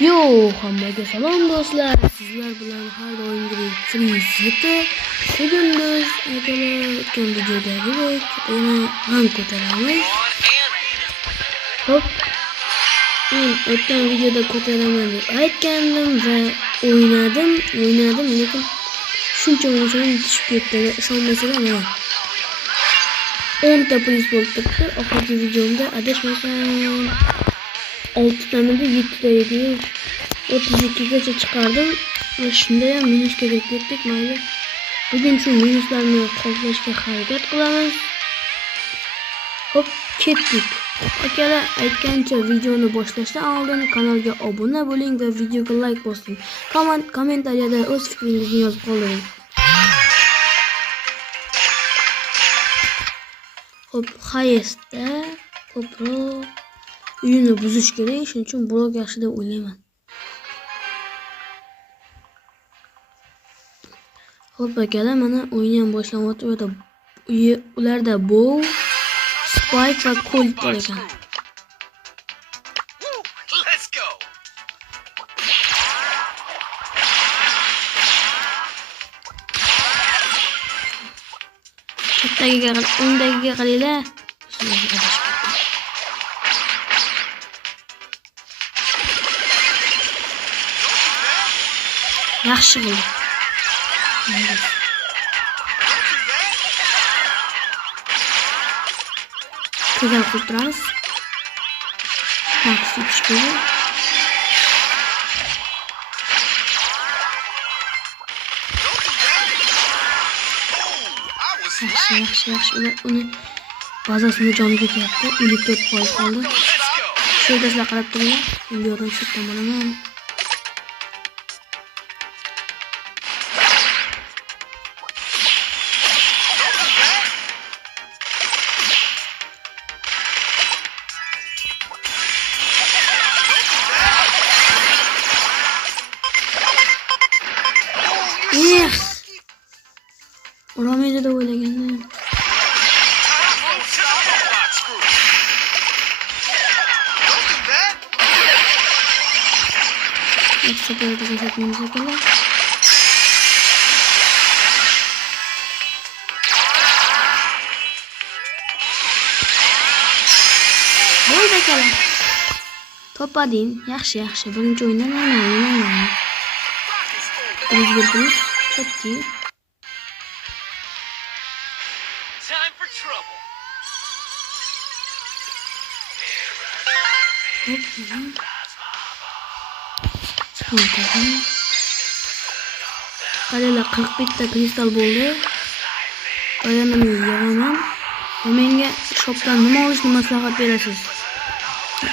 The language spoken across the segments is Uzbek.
Yo, hammaga salom do'stlar. Sizlar bilan har doimgidek Freeze yeti. Bugun biz o'tgan videodagidek yana rang ko'taramiz. Hop. Men o'tgan videoda ko'taraman deb aytgandim va o'ynadim, lekin shuncha o'ynashim yetishib ketdi. Ishonmaysizlar, mana 10 ta pris bo'lib turibdi. Oxirgi videomda adashmasam 6 tanada 7 ta edi. 32 gacha chiqardim. Shunda ham minusga kirib ketdik. Mayli. Bugun shu minuslarni qoplashga harakat qilamiz. Hop, ketdik. Akalar, aytgancha videoni boshlashdan oldin kanalga obuna bo'ling va videoga like bosing. Kommentariyada o'z fikringizni yozib qoldiring. Hop, highestda ko'proq uyini buzish kerak, shuning uchun blok yaxshi deb o'ylayman. Hop, akalar, mana o'yin ham boshlanyapti. Ularda bow, spike va colt bor ekan. O'ndagiga qaranglar. Yaxshi bo'ldi. Güzel kurtarız. Max çıkıyor. Yaxshi. Uni bazasini jonga keldi. 54% qoldi. Şurada sizlar qarab turinglar. Men bu yerdan chetdan bo'laman. Yes. Oramaydı da öyle geldi. Ekstra da geçmemiz gerekiyor. Boy bakalım. Topadın. Yaxshi. Birinchi o'yindan o'ynayman. Bir. Çok iyi. Qaralar 41 ta kristal bo'ldi. Qolganini yig'aman. Menga shopdan nima olishni maslahat berasiz?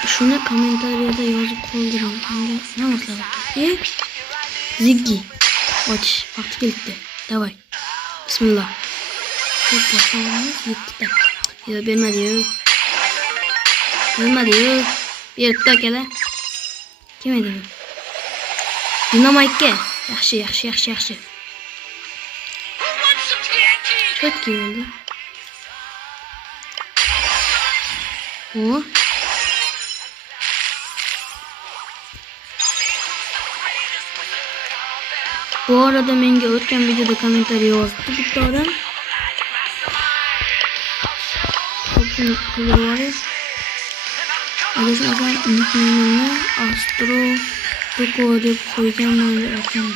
Shuni kommentariyada yozib qoldiring. Menga nima maslahat? Ziggy. Oç, vaqti keldi. Davay. Bismillah. Hop, boshlaymiz. 7 ta. Yo, bermadi-yu. Berib ta akalar. Kim edi bu? Dinamaytga. Yaxshi. Çok iyi oldu. O. Bu arada menga o'tgan videoda kommentariy yozdi bitta odam. Shuni qilib adashmasam nickname'ni Astro Toko deb qo'yganman deb aytdim.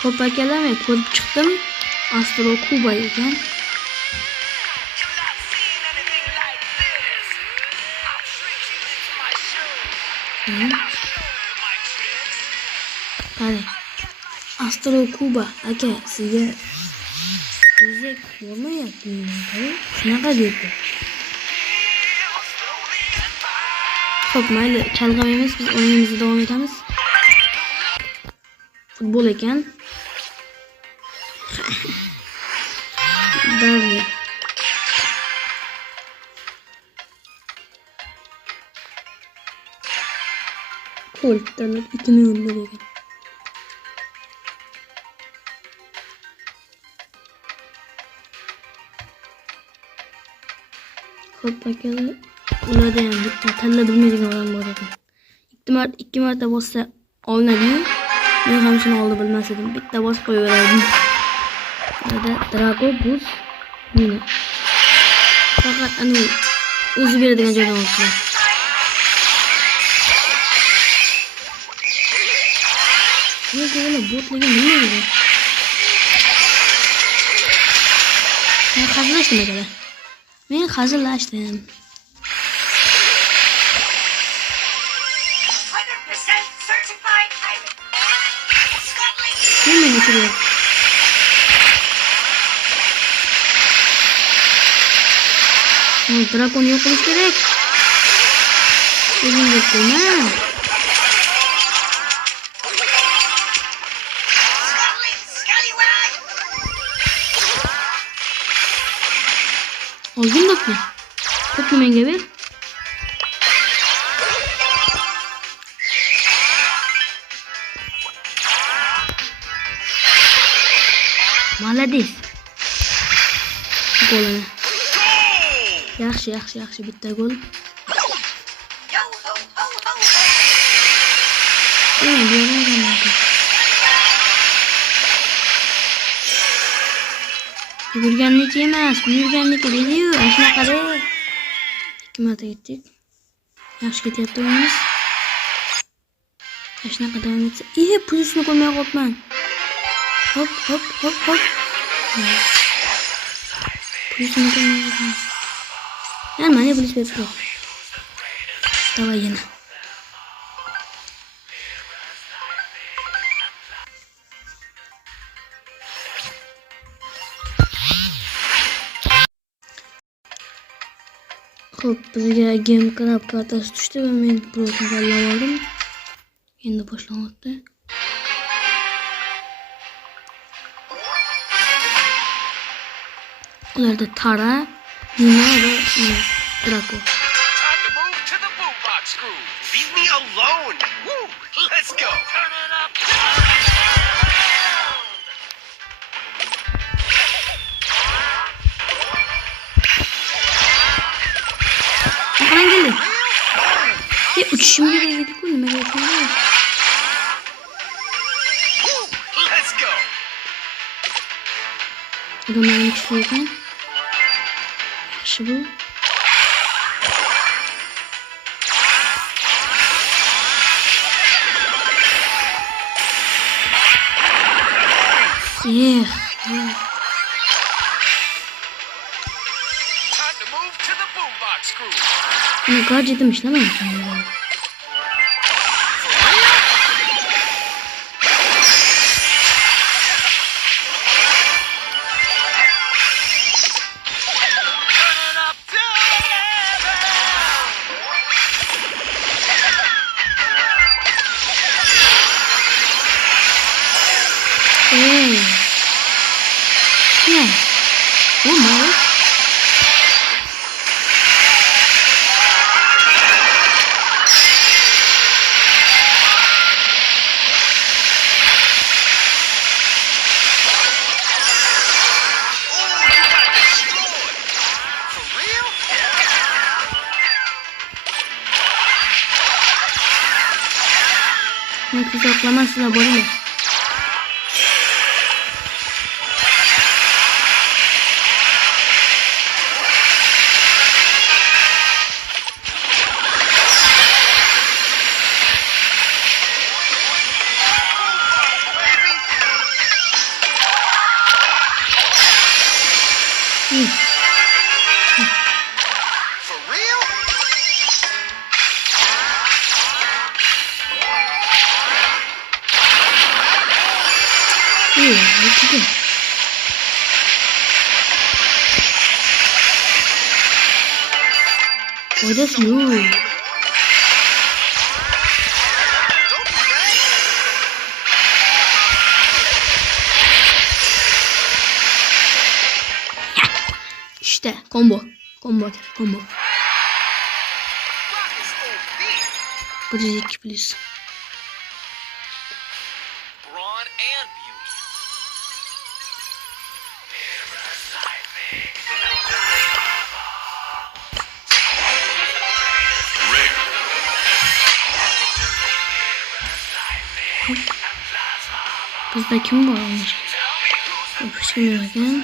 Xo'p akalar, men ko'rib chiqdim. Astro Kuba ekan. Qani. Astro Kuba aka, sizga o'zak bo'lmayaptimi? Shunaqa dedi. Xo'p, mayli, chalg'amaymiz, biz o'yinimizga davom etamiz. Futbol ekan. Davli. Colt'dan 2 milyon ekan. Hop bakalım. Ularda yani bitti. Tella bilmediğin adam bu arada. İki marta bossa oynadıyım. Ben hamısını oldu bilmezdim. Bitti boss koyuverdim. Burada Drago buz. Yine. Fakat hani uzun bir yerden joydan olsun. Ne böyle bot ligi ne oluyor? Ben hazırlaştım mesela. Ben hazırlaştım. Ne mi getiriyor? Dragon yok oluş gerek. Uzun gittim ha. Oldun da mı? Toplu mengebi. Maladiz. Golana. Yaxshi bitta gol. Yugurganlik emas, buyurganlik geliyor. Ashuna qara. 2 marta ketdik. Yaxshi ketyapti o'yinimiz. Ashuna davom etsa, pulsni ko'rmay qolibman. Hop. Pulsni ko'rmay qolibman. Mana puls berib. Давай yana. Hop, bizga game club kartasi tushdi va men prosni tanlab oldim. Endi boshlanyapti. Ularda Tara, Nina va Draco. Leave me alone. Woo! Let's go. Turn it up. Arkadan geldi. Uçuşum nereye gittik oğlum? Let's go. Adamların ikisiyken. Yaxşı bu. Time to move to the boombox groove. Ne kadar ciddimiş lan ben. Ne? Bu mu? Ne kızaklamazsın abone. For real? Gidiyor. Oradasın ooo. Don't do that. İşte combo. Combo. Rock is OP. 102 plus. Brawn and beauty. Bizda kim bor? Hech kim yo'q ekan.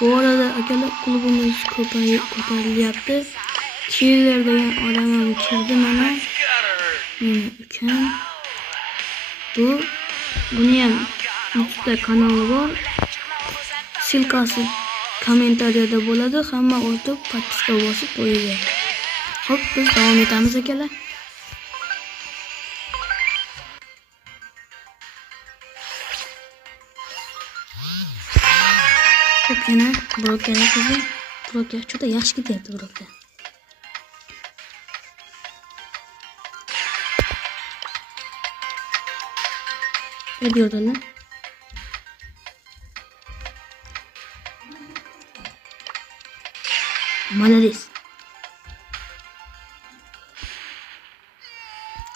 Bu arada akalar klubimiz ko'payapti. Killer degan odam ham kirdi mana. Meni ukam. Buni ham YouTube'da kanali bor. Silkasi kommentariyada bo'ladi. Hamma o'tib podpiska bosib qo'yinglar. Xo'p, biz davom etamiz akalar. Xo'p, yana brokerlar qizi. Broker juda yaxshi ketyapti broker. Ne diyorlar lan? Молодец.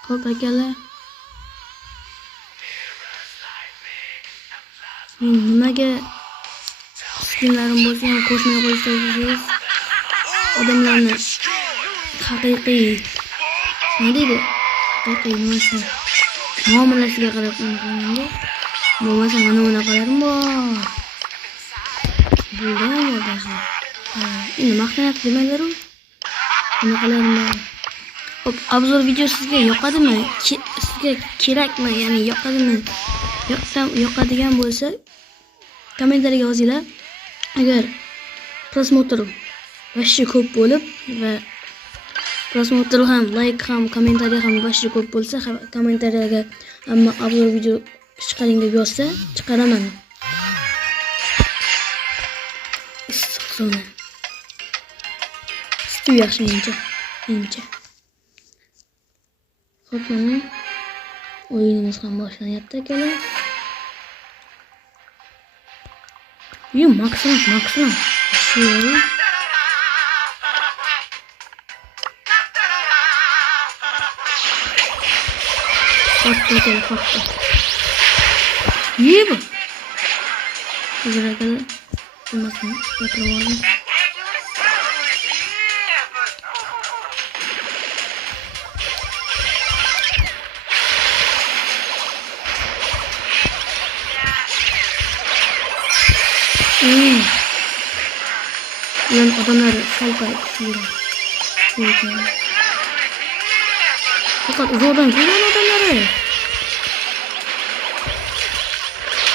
Xo'p akalar. Men nimaga skinlarim bo'lsa ham qo'shmay qo'ysangiz, odamlarni haqiqiy nima deydi? Haqiqiy nimasi? Muomalasiga qarab qilganda, bo'lmasa mana bunaqalarim bor. Bo'lgan o'rdashi. Endi maqtanib demanglar-ku. Bunaqalarim bor. Xo'p, obzor video sizga yoqadimi? Sizga kerakmi? Ya'ni yoqadimi? Yoqadigan bo'lsa, kommentariyaga yozinglar. Agar prosmotr vashchi ko'p bo'lib va prosmotr ham, like ham, kommentariya ham vashchi ko'p bo'lsa, kommentariyaga hamma obzor video chiqaring deb yozsa, chiqaraman. Issiq zona. Stiv yaxshi menimcha. Xo'p, mana o'yinimiz ham boshlanyapti akalar. Maksimum. Shu. Katta. Yeb. Bizlarga olmasın. Yapıyorum. Yani adamlar salpa yapıyor. Fakat zordan gelen adamları.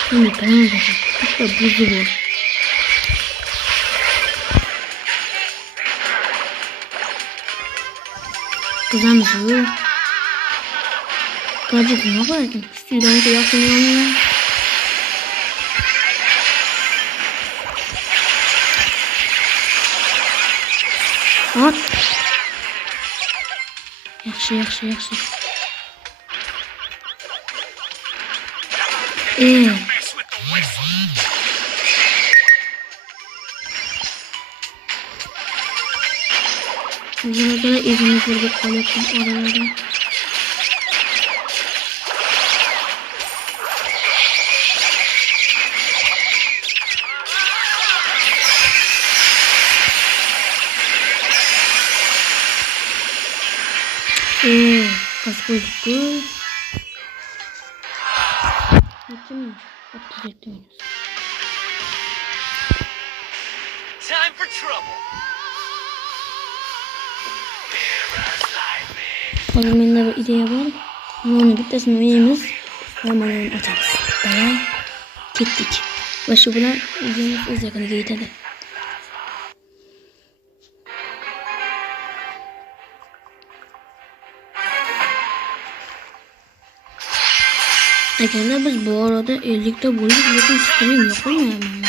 Şimdi ben de işte buzu bu. Kızamızı. Gacık ne yaparsın? Stüdyen ki yapmıyor. At. Yaxshi. Buna kadar izini kırdık kalıptım oralarda. Kas koyduk. Kaçım? 37 minus. Time for trouble. Hazır bende bir ideya var. Onu bitmesini oynayımız. Hemen oyun atarız. Bayağı gittik. Başı buna izleyiniz öz yakını giytedi. Arkadaşlar biz bu arada 50'de bulduk. Bakın stream yok mu hemen?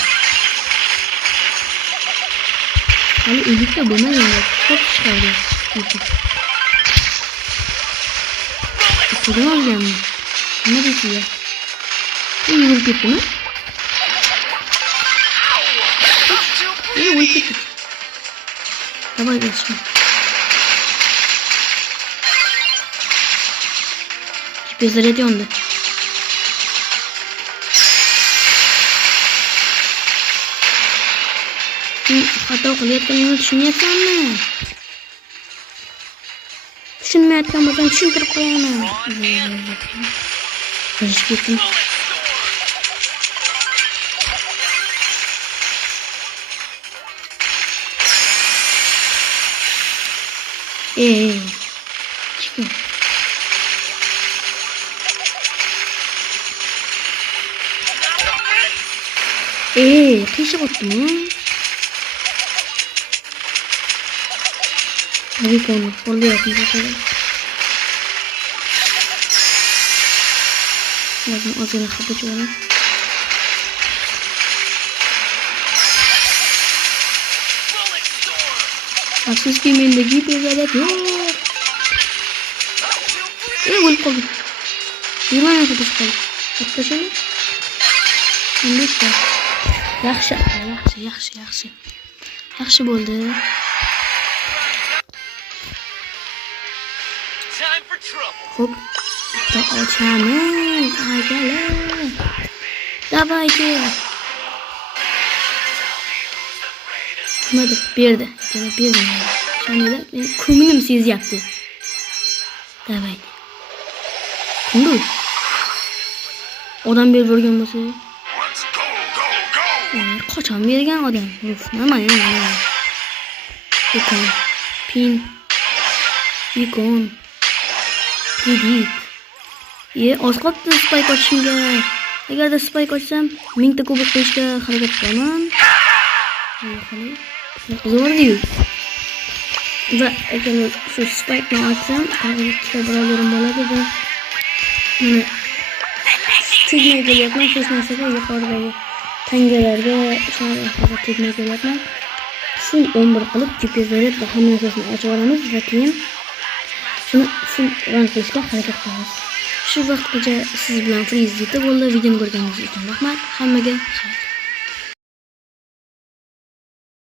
Hani 50'de bulma yok. Çok çıkarıyor. Şuradan alacağım mı? Ne diyor? İyi vurup gitti mi? İyi vurup gitti. Давай geçsin. Теперь зарядённый. Xato qilayotganingni tushunyapsanmi? Tushunmayotgan bo'lsam tushuntirib qo'yaman. Qizishib ketdim. Chiqing. Qiyshiq o'tdimi? Vikonni qo'lda yo'qmi? Lazım ozgina xabachi bo'laman. Afsuski mendagi pezalat yo'q. O'lib qoldim. Nimani qilib qoldim? Katta shuni. Endi yaxshi bo'ldi. Time for trouble. Xo'p, bitta ochamiz. Agalar. Davayki. Nimadir berdi. Yana berdi. Shunday men ko'nglim sezyapti. Davay. Kim bu? Odam berib yurgan bo'lsa. Let's go. Qachon bergan odam? Nima? Ikon. Pidit. Oz qolibdi spike ochishimga. Agarda spike ochsam, 1000 ta kubok qo'yishga harakat qilaman. Zo'rdi-yu. Va agar shu spike-ni ochsam, ikkita birodarim bo'ladi va mana tegmay kelyapman hech narsaga yuqoridagi tangalarga shunday tegmay kelyapman. Full 11 qilib GPS va hamma narsasini ochib olamiz va keyin shuni full run qilishga harakat qilamiz. Shu vaqtgacha siz bilan Freeze bo'ldi. Videoni ko'rganingiz uchun rahmat. Hammaga xayr.